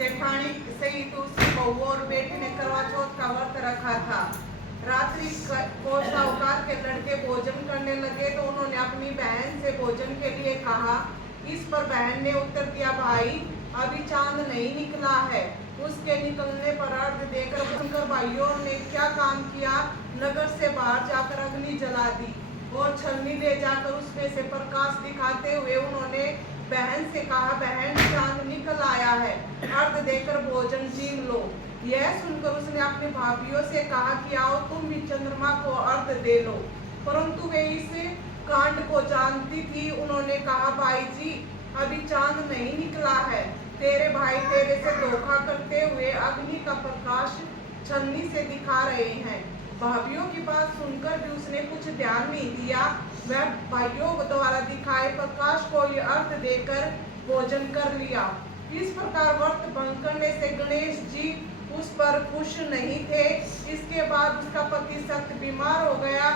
सेठानी सही तुलसी बहू और बेटे ने करवा चौथ का व्रत रखा था। रात्रि को साहूकार के लड़के भोजन करने लगे तो उन्होंने अपनी बहन से भोजन के लिए कहा। इस पर बहन ने उत्तर दिया, भाई अभी चांद नहीं निकला है। उसके निकलने पर अर्घ देकर बनकर भाइयों ने क्या काम किया, नगर से बाहर जाकर अग्नि जला दी और छलनी ले जाकर उसमें से प्रकाश दिखाते हुए उन्होंने बहन से कहा, बहन चांद निकल आया है, अर्घ देकर भोजन छीन लो। यह सुनकर उसने अपनी भाभियों से कहा कि आओ तुम भी चंद्रमा को अर्घ दे लो, परंतु वे इस कांड को जानती थी। उन्होंने कहा, भाई जी अभी चांद नहीं निकला है, तेरे भाई तेरे से धोखा करते हुए अग्नि का प्रकाश छलनी से दिखा रहे हैं। भाभियों की बात सुनकर भी उसने कुछ ध्यान नहीं दिया। वह भाइयों द्वारा दिखाए प्रकाश को ये अर्थ देकर भोजन कर लिया। इस प्रकार व्रत भंग करने से गणेश जी उस पर खुश नहीं थे। इसके बाद उसका पति सख्त बीमार हो गया।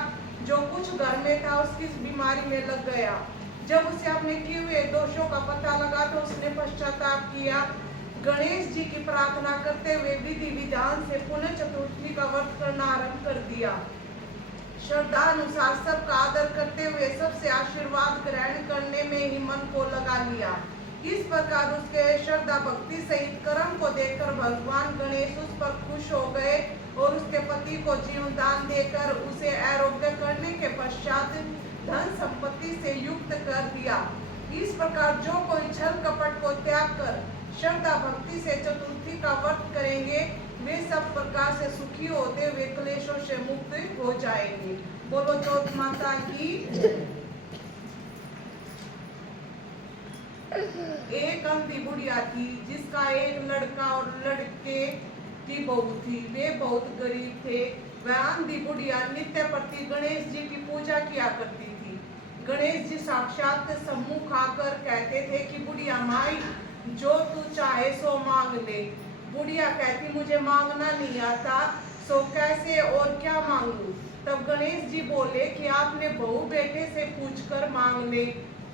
जो कुछ घर में था उसकी बीमारी में लग गया। जब उसे अपने किए हुए दोषों का पता लगा तो उसने पश्चाताप किया। गणेश जी की प्रार्थना करते हुए विधि विधान से पुनः चतुर्थी का व्रत करना आरंभ कर दिया। श्रद्धा अनुसार सबका आदर करते हुए सबसे आशीर्वाद ग्रहण करने में ही मन को लगा लिया। इस प्रकार उसके श्रद्धा भक्ति सहित कर्म को देखकर भगवान गणेश उस पर खुश हो गए और उसके पति को जीवन दान देकर उसे आरोग्य करने के पश्चात धन संपत्ति से युक्त कर दिया। इस प्रकार जो कोई छल कपट को त्याग कर श्रद्धा भक्ति से चतुर्थी का व्रत करेंगे वे सब प्रकार से सुखी होते हुए क्लेशों से मुक्त हो जाएंगे। बोलो चौथ माता की। एक अंधी बुढ़िया थी जिसका एक लड़का और लड़के की बहू थी। वे बहुत गरीब थे। वह अंधी बुढ़िया नित्य प्रति गणेश जी की पूजा किया करती थी। गणेश जी साक्षात सम्मुख आकर कहते थे कि बुढ़िया माई जो तू चाहे सो मांग ले। बुढ़िया कहती, मुझे मांगना नहीं आता, सो कैसे और क्या मांगू। तब गणेश जी बोले कि आपने बहू बेटे से पूछकर मांग ले।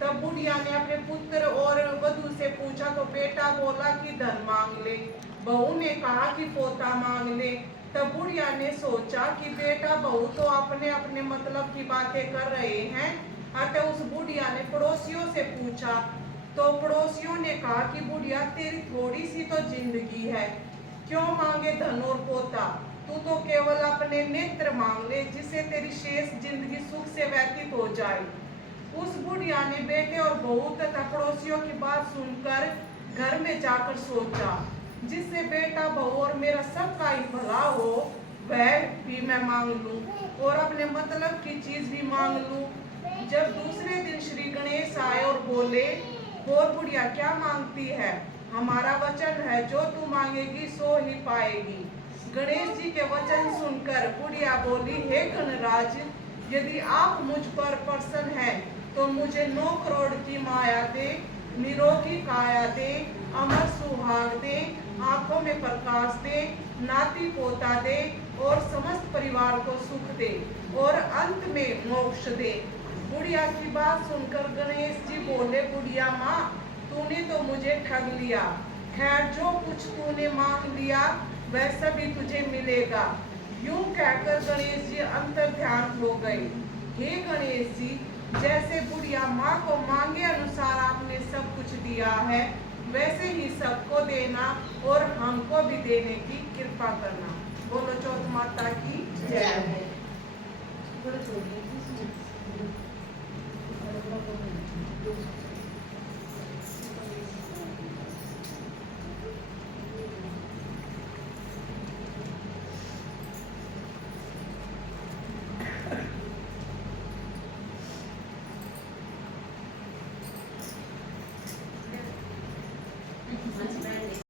तब बुढ़िया ने अपने पुत्र और वधू से पूछा तो बेटा बोला कि धन मांग ले। बहू ने कहा कि पोता मांग ले। तब बुढ़िया ने सोचा कि बेटा बहू तो अपने अपने मतलब की बातें कर रहे हैं, अतः उस बुढ़िया ने पड़ोसियों से पूछा तो पड़ोसियों ने कहा कि बुढ़िया तेरी थोड़ी सी तो जिंदगी है, क्यों मांगे धन और पोता, तू तो केवल अपने नेत्र मांग ले जिससे तेरी शेष जिंदगी सुख से व्यतीत हो जाए। उस बुढ़िया ने बेटे और बहू तथा पड़ोसियों की बात सुनकर घर में जाकर सोचा, जिससे बेटा बहू और मेरा सबका ही भला हो वह भी मैं मांग लूं और अपने मतलब की चीज भी मांग लूं। जब दूसरे दिन श्री गणेश आए और बोले, और बुढ़िया क्या मांगती है, हमारा वचन है जो तू मांगेगी सो ही पाएगी। गणेश जी के वचन सुनकर बुढ़िया बोली, हे गणराज, यदि आप मुझ पर प्रसन्न हैं तो मुझे 9 करोड़ की माया दे, निरोगी काया दे, अमर सुहाग दे, आंखों में प्रकाश दे, नाती पोता दे और समस्त परिवार को सुख दे और अंत में मोक्ष दे। बुढ़िया की बात सुनकर गणेश जी बोले, बुढ़िया माँ तूने तो मुझे ठग लिया, खैर जो कुछ तूने मांग लिया वह सभी तुझे मिलेगा। यूं कहकर गणेश जी अंतर ध्यान हो गए। हे गणेश जी, जैसे बुढ़िया माँ को मांगे अनुसार आपने सब कुछ दिया है वैसे ही सबको देना और हमको भी देने की कृपा करना। बोलो चौथ माता की जय।